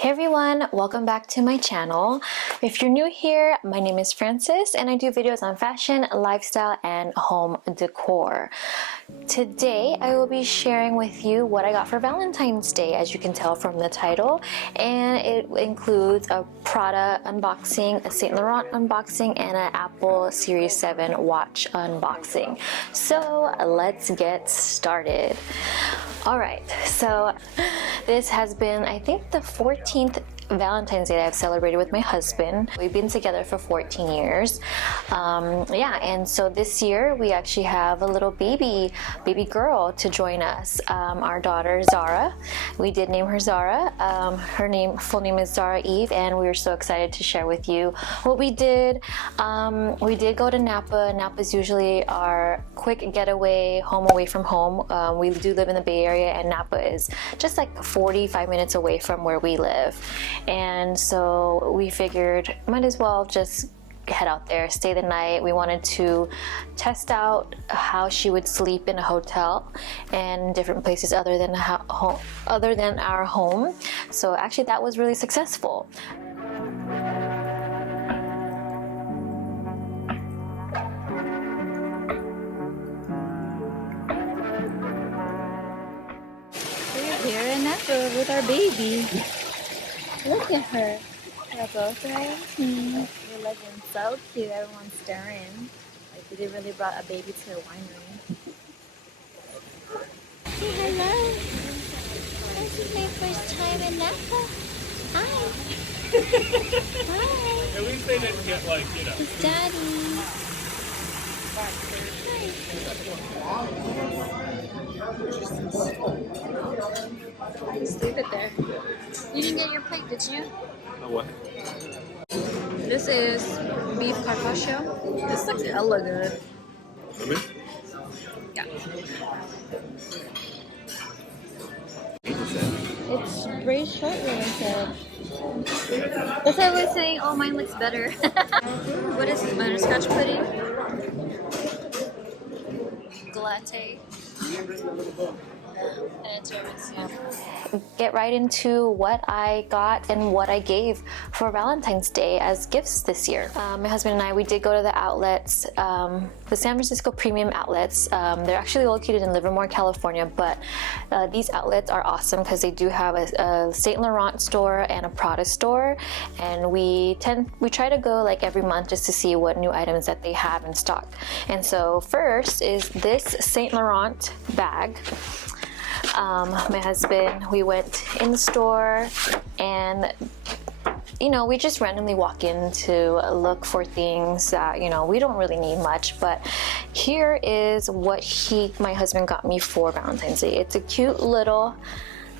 Hey everyone, welcome back to my channel. If you're new here, my name is Frances and I do videos on fashion, lifestyle, and home decor. Today I will be sharing with you what I got for Valentine's Day, as you can tell from the title, and it includes a Prada unboxing, a Saint Laurent unboxing, and an Apple Series 7 watch unboxing. So let's get started. Alright, so this has been, I think, the 14th Valentine's Day that I've celebrated with my husband. We've been together for 14 years. And so this year we actually have a little baby girl to join us. Our daughter Zara. We did name her Zara. Her full name is Zara Eve, and we were so excited to share with you what we did. We did go to Napa. Napa is usually our quick getaway, home away from home. We do live in the Bay Area, and Napa is just like 45 minutes away from where we live. And so we figured might as well just head out there, stay the night. We wanted to test out how she would sleep in a hotel and different places other than our home. So actually that was really successful. We're here in Napa with our baby. Look at her. They're both right. They're looking so cute. Everyone's staring. Like they really brought a baby to a winery. Say hello. This is my first time in Napa. Hi. Hi. At least they didn't get like, you know. It's Daddy. Just leave it there. You didn't get your plate, did you? No what? This is beef carpaccio. This looks hella good. Really? Yeah. It's braised short rib, I said. That's why I was saying, oh, mine looks better. What is this, butterscotch pudding? Glatte. And tiramisu. Get right into what I got and what I gave for Valentine's Day as gifts this year. My husband and I, we did go to the outlets, the San Francisco Premium Outlets. They're actually located in Livermore, California, but these outlets are awesome because they do have a Saint Laurent store and a Prada store, and we try to go like every month just to see what new items that they have in stock. And so first is this Saint Laurent bag. My husband, we went in the store and we just randomly walk in to look for things that, we don't really need much, but here is what my husband got me for Valentine's Day. It's a cute little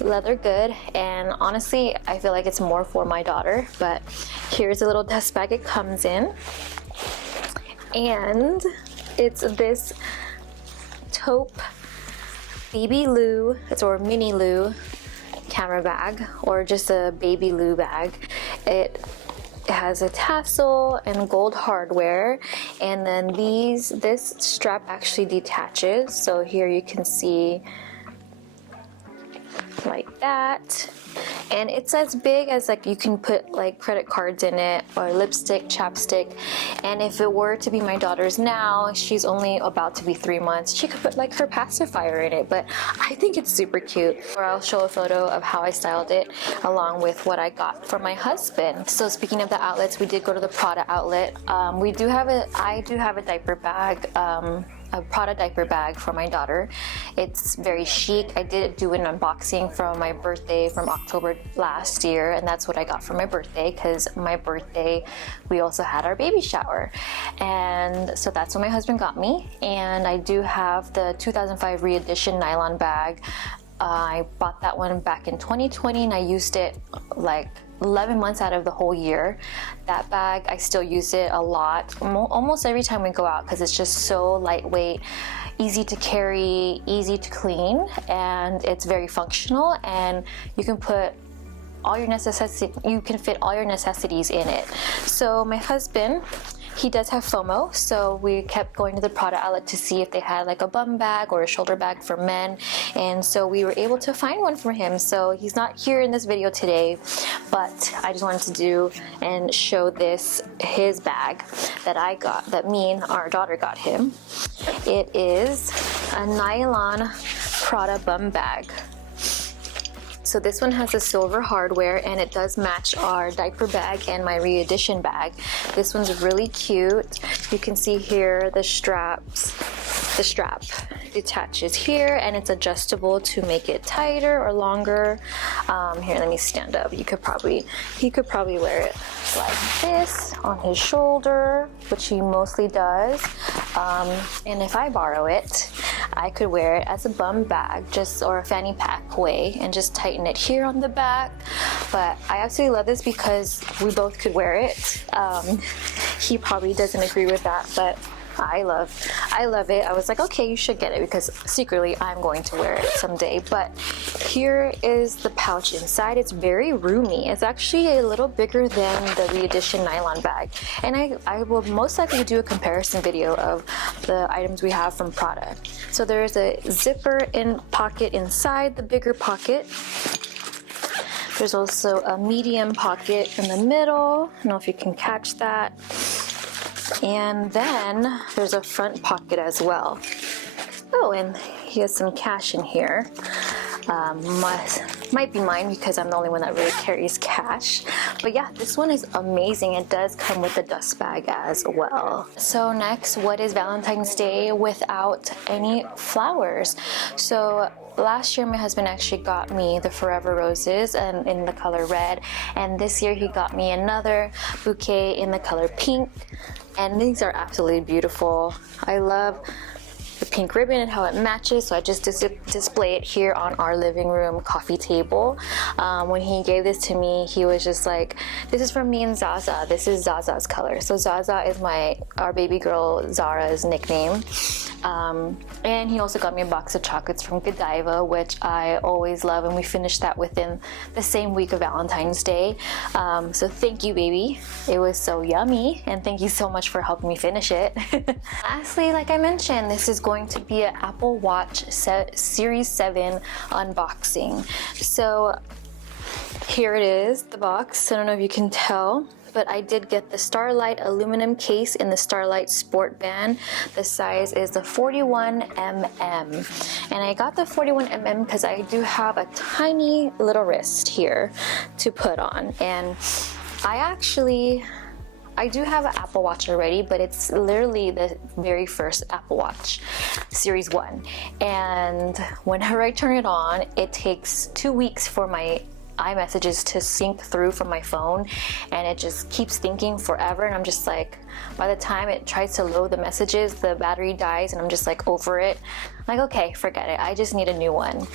leather good, and honestly, I feel like it's more for my daughter, but here's a little dust bag it comes in, and it's this taupe baby Lou, or mini Lou camera bag, or just a baby Lou bag. It has a tassel and gold hardware, and then this strap actually detaches, so here you can see like that. And it's as big as like you can put like credit cards in it, or lipstick, chapstick. And if it were to be my daughter's now, she's only about to be 3 months, she could put like her pacifier in it. But I think it's super cute. Or I'll show a photo of how I styled it along with what I got for my husband. So speaking of the outlets, we did go to the Prada Outlet. I do have a diaper bag, a Prada diaper bag for my daughter. It's very chic. I did do an unboxing from my birthday from October last year, and that's what I got for my birthday, because my birthday we also had our baby shower, and so that's what my husband got me. And I do have the 2005 re-edition nylon bag. I bought that one back in 2020 and I used it like 11 months out of the whole year. That bag, I still use it a lot, almost every time we go out, because it's just so lightweight, easy to carry, easy to clean, and it's very functional, and you can put all your fit all your necessities in it. So my husband he does have FOMO, so we kept going to the Prada Outlet to see if they had like a bum bag or a shoulder bag for men, and so we were able to find one for him. So he's not here in this video today, but I just wanted to do and show this, his bag that I got, that me and our daughter got him. It is a Nylon Prada Bum Bag. So this one has a silver hardware, and it does match our diaper bag and my re-edition bag. This one's really cute. You can see here the strap detaches here, and it's adjustable to make it tighter or longer. Here, let me stand up. He could probably wear it like this on his shoulder, which he mostly does. And if I borrow it, I could wear it as a bum bag, or a fanny pack way, and just tighten it here on the back. But I absolutely love this because we both could wear it. He probably doesn't agree with that, but I love it. I was like, okay, you should get it, because secretly I'm going to wear it someday. But here is the pouch inside. It's very roomy. It's actually a little bigger than the re-edition nylon bag, and I will most likely do a comparison video of the items we have from Prada. So there's a zipper pocket inside the bigger pocket. There's also a medium pocket in the middle. I don't know if you can catch that. And then there's a front pocket as well. Oh, and he has some cash in here. Might be mine because I'm the only one that really carries cash. But yeah, this one is amazing. It does come with a dust bag as well. So next, what is Valentine's Day without any flowers? So last year my husband actually got me the Forever Roses and in the color red, and this year he got me another bouquet in the color pink, and these are absolutely beautiful. I love the pink ribbon and how it matches, so I just display it here on our living room coffee table. When he gave this to me, he was just like, this is from me and Zaza. This is Zaza's color. So Zaza is our baby girl Zara's nickname. And he also got me a box of chocolates from Godiva, which I always love, and we finished that within the same week of Valentine's Day. So thank you, baby. It was so yummy, and thank you so much for helping me finish it. Lastly, like I mentioned, this is going to be an Apple Watch Series 7 unboxing. So here it is, the box. I don't know if you can tell, but I did get the Starlight aluminum case in the Starlight Sport Band. The size is the 41mm, and I got the 41mm because I do have a tiny little wrist here to put on, and I do have an Apple Watch already, but it's literally the very first Apple Watch, Series 1. And whenever I turn it on, it takes 2 weeks for my iMessages to sync through from my phone, and it just keeps thinking forever, and I'm just like, by the time it tries to load the messages, the battery dies, and I'm just like over it. I'm like, okay, forget it. I just need a new one.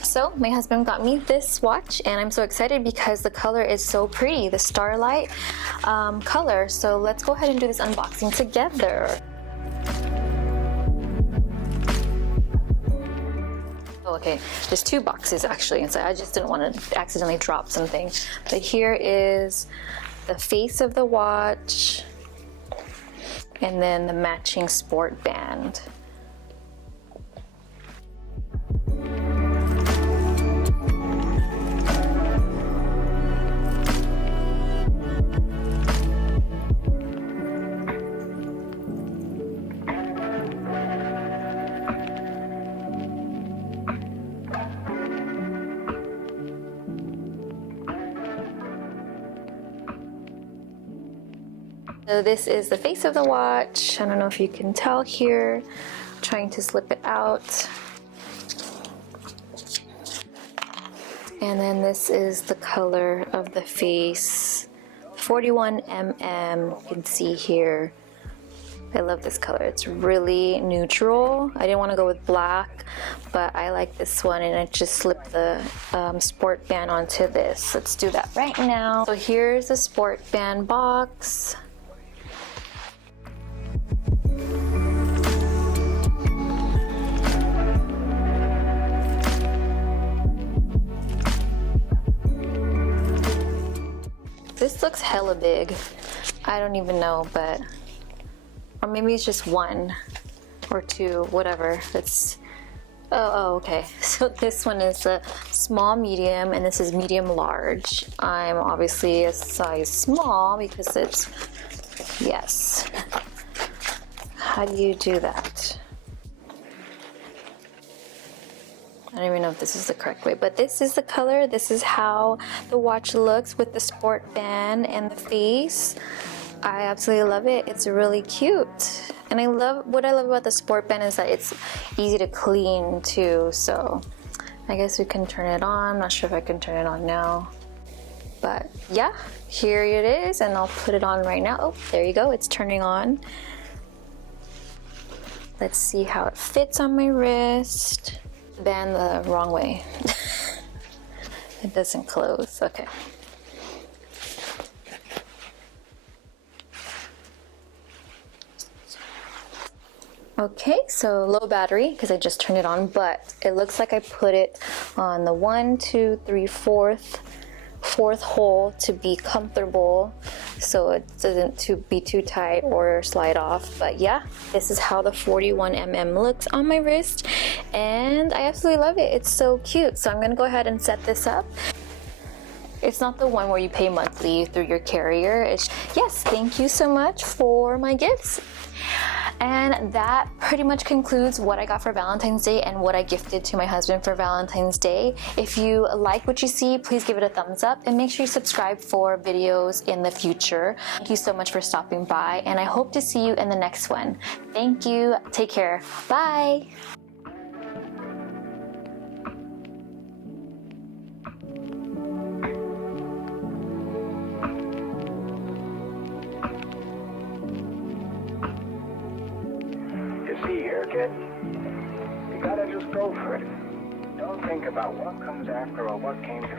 So my husband got me this watch, and I'm so excited because the color is so pretty, the Starlight color. So let's go ahead and do this unboxing together. Oh, okay, there's 2 boxes actually inside. I just didn't want to accidentally drop something. But here is the face of the watch, and then the matching sport band. So this is the face of the watch. I don't know if you can tell here. I'm trying to slip it out. And then this is the color of the face. 41mm, you can see here. I love this color. It's really neutral. I didn't want to go with black, but I like this one, and I just slipped the sport band onto this. Let's do that right now. So here's the sport band box. This looks hella big. I don't even know, but, or maybe it's just 1 or 2, whatever. It's, oh, okay. So this one is a small medium, and this is medium large. I'm obviously a size small because it's, yes. How do you do that? I don't even know if this is the correct way, but this is the color. This is how the watch looks with the sport band and the face. I absolutely love it. It's really cute. And what I love about the sport band is that it's easy to clean too. So I guess we can turn it on. I'm not sure if I can turn it on now. But yeah, here it is, and I'll put it on right now. Oh, there you go. It's turning on. Let's see how it fits on my wrist. Band the wrong way. It doesn't close. Okay. Okay, so low battery because I just turned it on, but it looks like I put it on the 1, 2, 3, 4th hole to be comfortable, so it doesn't be too tight or slide off. But yeah, this is how the 41mm looks on my wrist, and I absolutely love it. It's so cute. So I'm gonna go ahead and set this up. It's not the one where you pay monthly through your carrier. Yes, thank you so much for my gifts. And that pretty much concludes what I got for Valentine's Day and what I gifted to my husband for Valentine's Day. If you like what you see, please give it a thumbs up and make sure you subscribe for videos in the future. Thank you so much for stopping by, and I hope to see you in the next one. Thank you. Take care. Bye. See here, kid. You gotta just go for it. Don't think about what comes after or what came before.